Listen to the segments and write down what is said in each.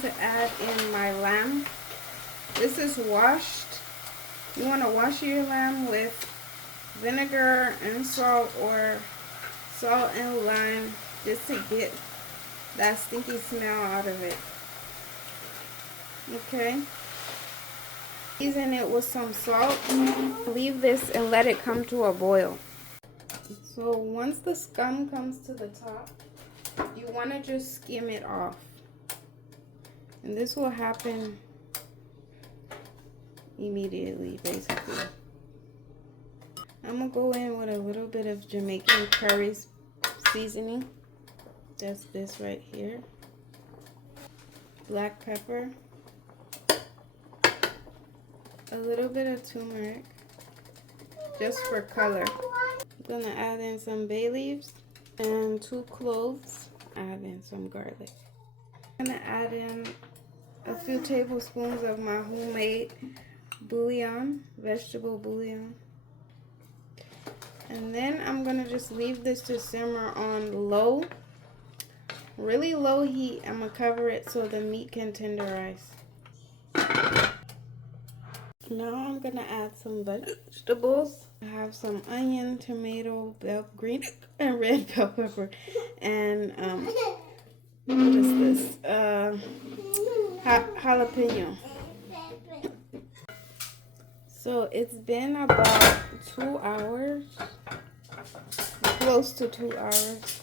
going to add in my lamb. This is washed. You want to wash your lamb with vinegar and salt, or salt and lime, just to get that stinky smell out of it. Okay. Season it with some salt. Leave this and let it come to a boil. So once the scum comes to the top, you want to just skim it off. And this will happen immediately, basically. I'm going to go in with a little bit of Jamaican curry seasoning. That's this right here. Black pepper. A little bit of turmeric, just for color. I'm going to add in some bay leaves and 2 cloves. Add in some garlic. I'm going to add in a few tablespoons of my homemade bouillon, vegetable bouillon. And then I'm going to just leave this to simmer on low, really low heat. I'm going to cover it so the meat can tenderize. Now I'm going to add some vegetables. I have some onion, tomato, green and red bell pepper, and what is this? Jalapeno. So it's been about 2 hours, close to 2 hours.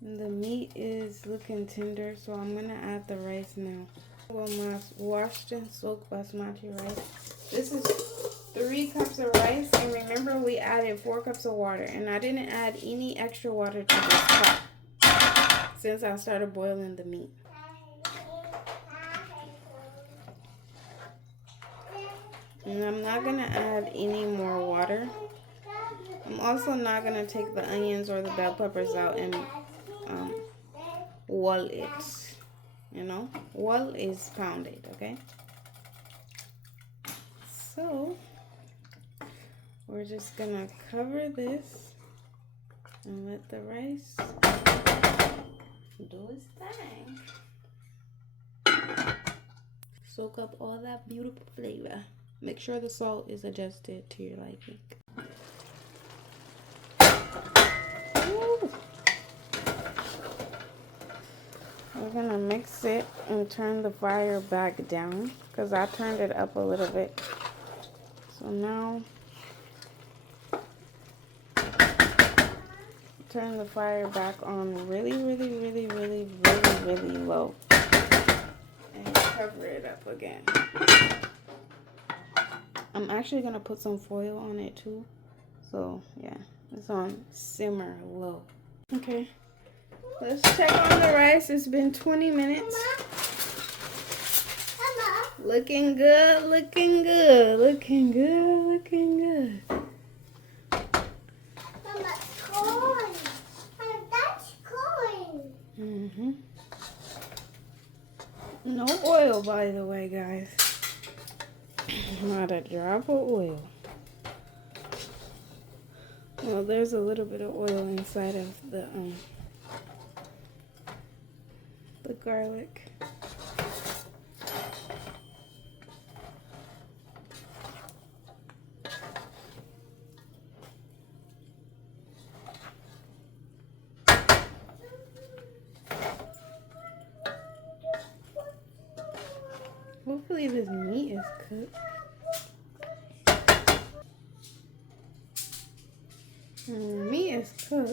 And the meat is looking tender, so I'm going to add the rice now. Well, my washed and soaked basmati rice. This is 3 cups of rice, and remember we added 4 cups of water, and I didn't add any extra water to this pot since I started boiling the meat. And I'm not going to add any more water. I'm also not going to take the onions or the bell peppers out and wall it. You know, wall is pounded, okay? So we're just gonna cover this and let the rice do its thing. Soak up all that beautiful flavor. Make sure the salt is adjusted to your liking. Woo. We're gonna mix it and turn the fire back down because I turned it up a little bit. So now turn the fire back on really low and cover it up again. I'm actually gonna put some foil on it too. So yeah, it's on simmer low. Okay. Let's check on the rice. It's been 20 minutes. Looking good, looking good, looking good, looking good. Mama, corn. That's corn. No oil, by the way, guys. Not a drop of oil. Well, there's a little bit of oil inside of the garlic. Hopefully this meat is cooked. Meat is cooked.